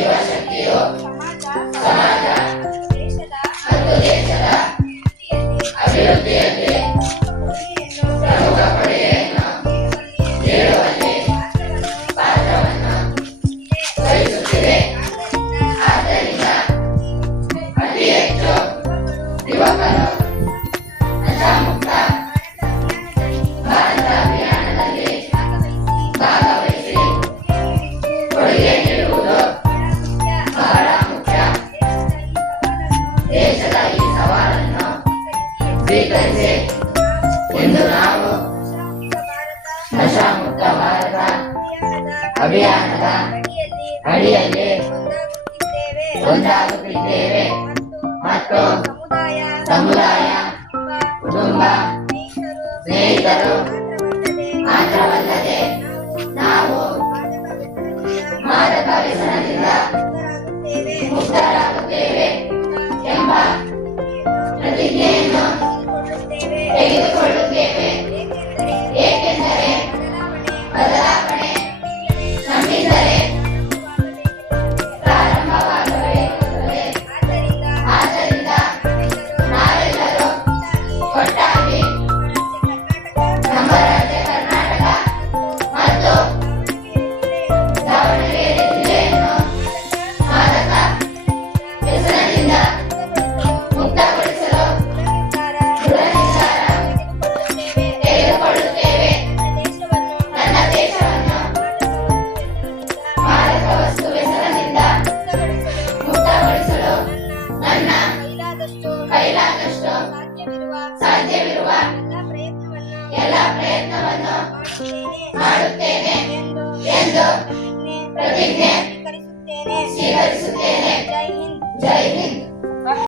ಯುವ ಶಕ್ತಿಯು ಸಮಾಜ ಮತ್ತು ದೇಶದ ಅಭಿವೃದ್ಧಿಯಲ್ಲಿ ಪ್ರಮುಖ ಕೊಡುಗೆಯನ್ನು ನೀಡುವಲ್ಲಿ ಪಾತ್ರವನ್ನು ವಹಿಸುತ್ತಿದೆ. ಆದ್ದರಿಂದ ಅತಿ ಹೆಚ್ಚು ಯುವಕರು ನಶಾಮುಕ್ತ ಭಾರತ ಅಭಿಯಾನದಲ್ಲಿ ಭಾಗವಹಿಸಿ ಕೊಡುಗೆ ನೀಡುವುದು ಬಹಳ ಮುಖ್ಯ. ದೇಶದ ಈ ಸವಾಲನ್ನು ಸ್ವೀಕರಿಸಿ ಇಂದು ನಾವು ನಶಾಮುಕ್ತ ಭಾರತ ಅಭಿಯಾನದ ಅಡಿಯಲ್ಲಿ ಒಂದಾಗುತ್ತಿದ್ದೇವೆ ಮತ್ತು ಸಮುದಾಯ, ಕುಟುಂಬ, ಸ್ನೇಹಿತರು ಮಾತ್ರವಲ್ಲದೆ ನಾವು ಮಾದಕ ವ್ಯಸನದಿಂದ ಮುಕ್ತರಾಗುತ್ತೇವೆ ಎಂಬ ಪ್ರತಿಜ್ಞೆಯನ್ನು ತೆಗೆದುಕೊಳ್ಳುತ್ತೇವೆ. ಏಕೆಂದರೆ ಬದಲಾವಣೆ ನಮ್ಮಿಂದಲೇ ಪ್ರಾರಂಭವಾಗಬೇಕಿರುತ್ತದೆ. ಆದ್ದರಿಂದ ನಾವೆಲ್ಲರೂ ಒಟ್ಟಾಗಿ ನಮ್ಮ ರಾಜ್ಯ ಕರ್ನಾಟಕ ಮತ್ತು ದಾವಣಗೆರೆ ಜಿಲ್ಲೆಯನ್ನು ಮಾದಕ ವ್ಯಸನದಿಂದ ಮುಕ್ತಗೊಳಿಸಲು ದೃಢ ನಿರ್ಧಾರ ತೆಗೆದುಕೊಳ್ಳುತ್ತೇವೆ. ನನ್ನ ದೇಶವನ್ನು ಮಾದಕ ವಸ್ತು ವ್ಯಸನದಿಂದ ಮುಕ್ತಗೊಳಿಸಲು ನನ್ನ ಕೈಲಾದಷ್ಟು ಸಾಧ್ಯವಿರುವ ಎಲ್ಲ ಪ್ರಯತ್ನವನ್ನು ಮಾಡುತ್ತೇನೆ ಎಂದು ಪ್ರತಿಜ್ಞೆ ಸ್ವೀಕರಿಸುತ್ತೇನೆ. ಜೈ ಹಿಂದ್.